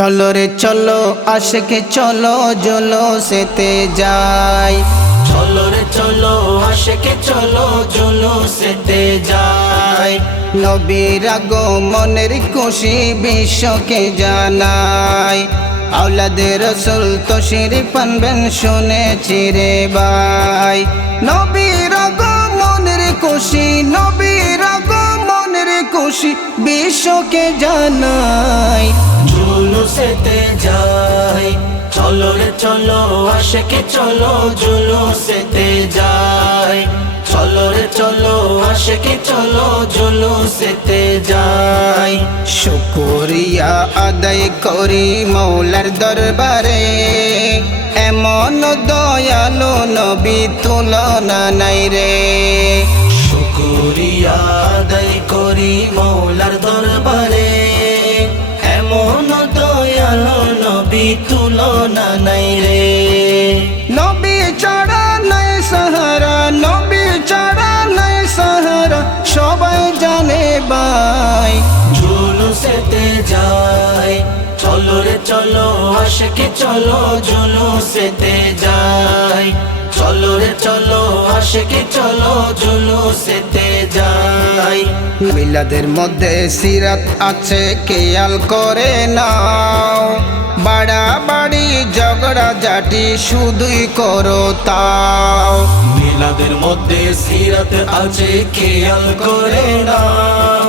চলো রে চলো আশিক চলো জুলুসেতে যাই। চলো রে চলো আশিক চলো জুলুসেতে যাই। নবীর আগমনের খুশি বিশ্বকে জানাই। আওলাদে রসুল তশরিফ আনবেন শুনেছি রে ভাই। নবীর আগমনের খুশি, নবীর আগমনের খুশি বিশ্বকে জানাই। জুলুসেতে যাই। চলো রে চলো আশিক চলো জুলুসেতে যাই। চলো রে চলো আশিক চলো জুলুসেতে যাই। শুকরিয়া আদায় করি মৌলার দরবারে, এমন দয়ালু নবী তুলনা নাই রে। শুকরিয়া আদায় করি মৌলার দরবারে, এমন দয়ালু নবী তুলনা নাই রে। নবী ছাড়া নাই সাহারা, নবী ছাড়া নাই সাহারা, সবাই জানে ভাই। জুলুসেতে যাই। চলো রে চলো আশিক চলো জুলুসেতে যাই। চলো রে চলো আশিক চলো জুলুসেতে যাই। মিলাদের মধ্যে সিরাত আছে খেয়াল করে নাও, বাড়াবাড়ি ঝগড়া জাটি শুধুই করো তাও। মিলাদের মধ্যে সিরাত আছে খেয়াল করে নাও,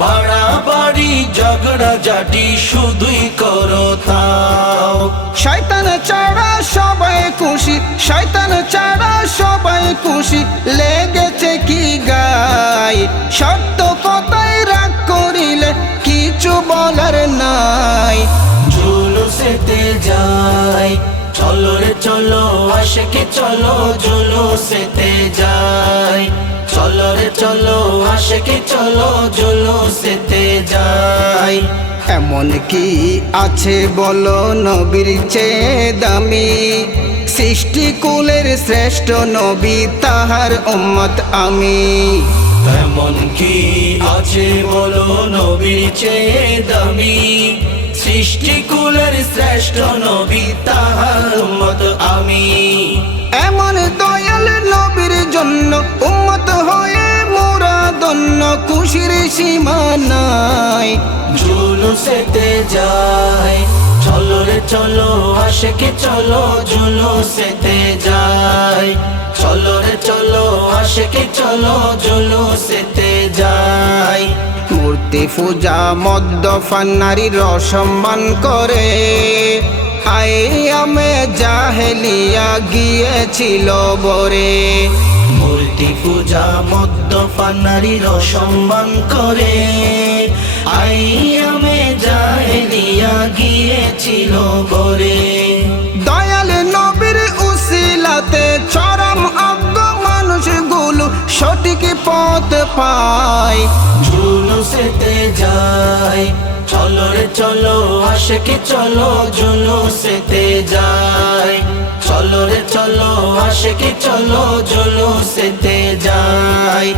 বাড়াবাড়ি ঝগড়া জাটি শুধুই করো তাও। শয়তান ছাড়া সবাই খুশি, শয়তান ছাড়া সবাই খুশি, লেগেছে কি গায়। সত্য কথায় রাগ করিলে কিছু বলার নাই। জুলুসেতে যাই। চলো রে চলো আশিক চলো জুলুসেতে যাই। চলো রে চলো আশিক চলো জুলুসেতে যাই। এমন কি আছে বলো নবীর চেয়ে দামি, সৃষ্টিকুলের শ্রেষ্ঠ নবী তাহার উম্মত আমি। এমন কি আছে বলো নবীর চেয়ে দামি, সৃষ্টিকুলের শ্রেষ্ঠ নবী তাহার উম্মত আমি। এমন দয়াল নবীর জন্য উম্মত হয়ে মোরা ধন্য, খুশির সীমা নাই। জুলুসেতে যাই। চলো রে চলো আশিক চলো জুলুসেতে যাই। চলো রে চলো আশিক চলো জুলুসেতে যাই। মূর্তি পূজা মদ্যপান নারীর অসম্মান করে, আইয়ামে জাহেলিয়া গিয়েছিল বরে। মূর্তি পূজা মদ্যপান নারীর অসম্মান করে, আইয়ামে জাহেলিয়া গিয়েছিল বরে। দয়াল নবীর উসিলাতে চরম অজ্ঞ মানুষগুলো সঠিক পথ পায়। জুলুসেতে যাই। চলো রে চলো আশিক চলো জুলুসেতে যাই। চলো রে চলো আশিক চলো জুলুসেতে যাই।